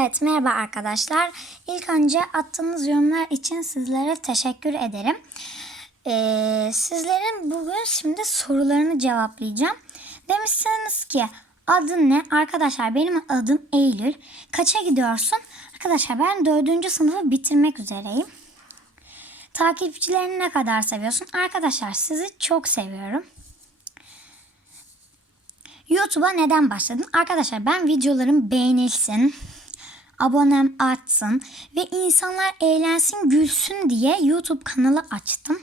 Evet merhaba arkadaşlar. İlk önce attığınız yorumlar için sizlere teşekkür ederim. Ee, sizlerin bugün şimdi sorularını cevaplayacağım. Demişsiniz ki adın ne? Arkadaşlar benim adım Eylül. Kaça gidiyorsun? Arkadaşlar ben dördüncü sınıfı bitirmek üzereyim. Takipçilerini ne kadar seviyorsun? Arkadaşlar sizi çok seviyorum. YouTube'a neden başladın? Arkadaşlar ben videolarım beğenilsin, abonem artsın ve insanlar eğlensin, gülsün diye YouTube kanalı açtım.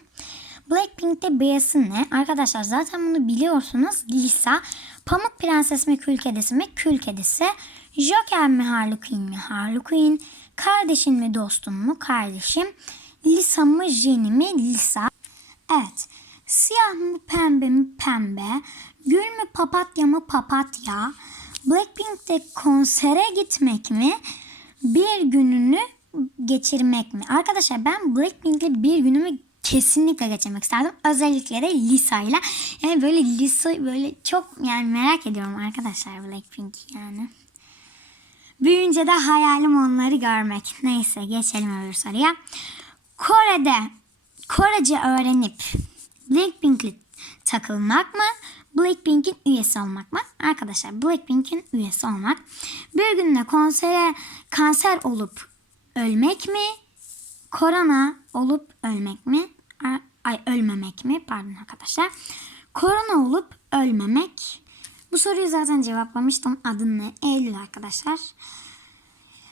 Blackpink'te Beyaz'ın ne? Arkadaşlar zaten bunu biliyorsunuz. Lisa, Pamuk Prenses mi Kül Kedisi mi Kül Kedisi, Joker mi Harley Quinn mi Harley Quinn, Kardeşin mi Dostum mu Kardeşim, Lisa mı Jenny mi Lisa. Evet. Siyah mı pembe mi pembe? Gül mü papatya mı papatya? Blackpink'te konsere gitmek mi? Bir gününü geçirmek mi? Arkadaşlar ben Blackpink'le bir günümü kesinlikle geçirmek isterdim. Özellikle de Lisa ile. Yani böyle Lisa böyle çok yani merak ediyorum arkadaşlar Blackpink yani. Büyüyünce de hayalim onları görmek. Neyse geçelim öbür soruya. Kore'de Korece öğrenip Blackpink'le takılmak mı? Blackpink'in üyesi olmak mı? Arkadaşlar Blackpink'in üyesi olmak. Bir günde konsere kanser olup ölmek mi? Korona olup ölmek mi? Ay ölmemek mi? Pardon arkadaşlar. Korona olup ölmemek. Bu soruyu zaten cevaplamıştım. Adın ne? Eylül arkadaşlar.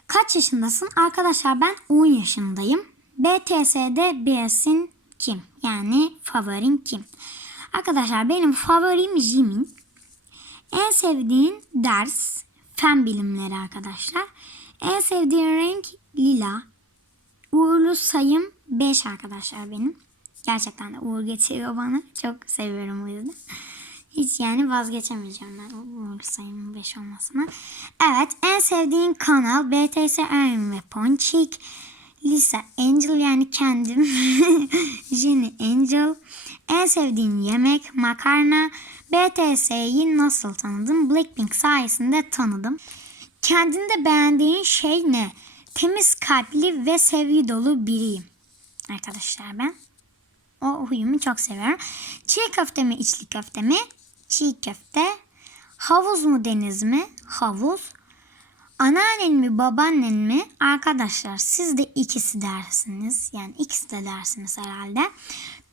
Kaç yaşındasın? Arkadaşlar ben 10 yaşındayım. BTS'de Beyaz'ın kim? Yani favorin kim? Arkadaşlar benim favorim Jimin. En sevdiğin ders fen bilimleri arkadaşlar. En sevdiğim renk lila. Uğurlu sayım 5 arkadaşlar benim. Gerçekten de uğur getiriyor bana. Çok seviyorum o yüzden. Hiç yani vazgeçemeyeceğim ben uğurlu sayımın 5 olmasına. Evet en sevdiğin kanal BTS Erin ve Ponçik. Lisa Angel yani kendim. Jenny Angel. En sevdiğin yemek makarna. BTS'yi nasıl tanıdım? Blackpink sayesinde tanıdım. Kendinde beğendiğin şey ne? Temiz kalpli ve sevgi dolu biriyim. Arkadaşlar ben. O huyumu çok seviyorum. Çiğ köfte mi içli köfte mi? Çiğ köfte. Havuz mu deniz mi? Havuz. Anneannen mi babaannen mi? Arkadaşlar siz de ikisi dersiniz. Yani ikisi de dersiniz herhalde.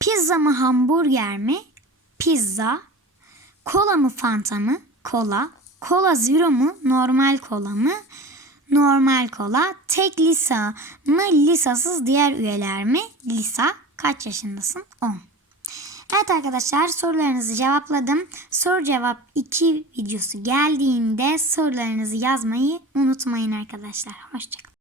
Pizza mı hamburger mi? Pizza. Kola mı fanta mı? Kola. Kola zero mu? Normal kola mı? Normal kola. Tek Lisa mı? Lisasız diğer üyeler mi? Lisa. Kaç yaşındasın? 10. Evet arkadaşlar sorularınızı cevapladım. Soru cevap 2 videosu geldiğinde sorularınızı yazmayı unutmayın arkadaşlar. Hoşçakalın.